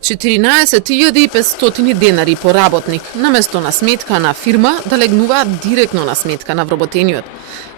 14.500 денари по работник, наместо на сметка на фирма да легнуваат директно на сметка на вработениот.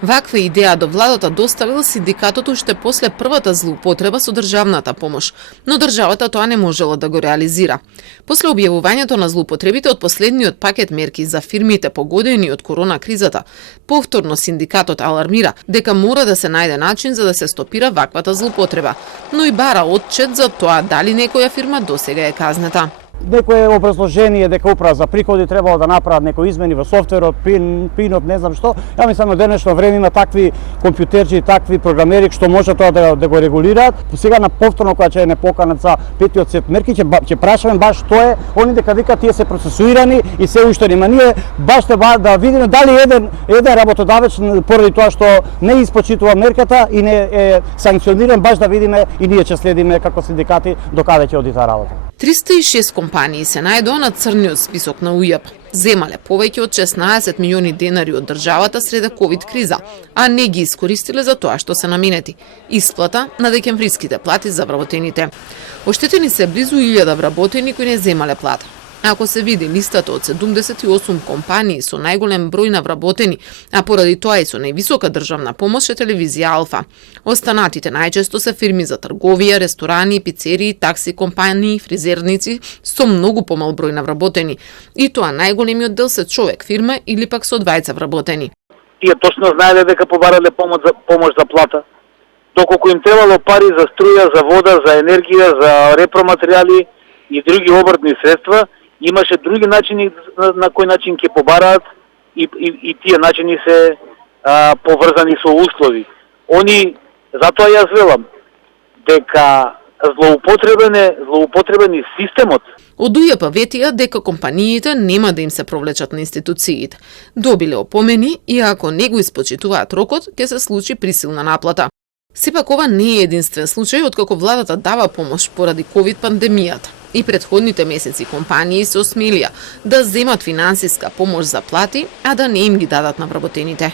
Ваква идеја до владата доставил синдикатот уште после првата злоупотреба со државната помош, но државата тоа не можела да го реализира. После објавувањето на злоупотребите од последниот пакет мерки за фирмите погодени од корона кризата, повторно синдикатот алармира дека мора да се најде начин за да се стопира ваквата злоупотреба, но и бара отчет за тоа дали некоја фирма досега е казната. Некое образложение дека управа за приходи требало да направат некои измени во софтверот, пинот, не знам што. Ја мислам на денешно време има такви компјутерџи и такви програмери што може тоа да го регулираат. Сега на повторно кога ќе не поканат за петиот сет мерки ќе прашаме баш што е, они дека викаат тие се процесуирани и се уште нема. Ние баш да видиме дали еден работодавец поради тоа што не испочитува мерката и не е санкциониран, баш да видиме и ние ќе следиме како синдикати докаде ќе оди таа работа. 306 компании се најдоа на црниот список на УЈП. Земале повеќе од 16 милиони денари од државата среде ковид криза, а не ги искористиле за тоа што се наменети. Исплата на декемвриските плати за вработените. Оштетени се близу 1000 вработени кои не земале плата. Ако се види листата од 78 компании со најголем број на вработени, а поради тоа и со највисока државна помош е телевизија Алфа. Останатите најчесто се фирми за трговија, ресторани, пицерии, такси компании, фризерници со многу помал број на вработени. И тоа најголемиот дел се човек фирма или пак со двајца вработени. Тие точно знаеле дека побарале помош за плата. Доколку им требало пари за струја, за вода, за енергија, за репроматеријали и други обртни средства, имаше други начини на кој начин ќе побараат и тие начини се поврзани со услови. Они, затоа јас велам, дека злоупотребен е системот. Од УЈП ветија дека компаниите нема да им се провлечат на институциите. Добиле опомени и ако не го испочитуваат рокот, ќе се случи присилна наплата. Сепак ова не е единствен случај откако владата дава помош поради ковид пандемијата. И предходните месеци компании се осмелија да земат финансиска помош за плати, а да не им ги дадат на вработените.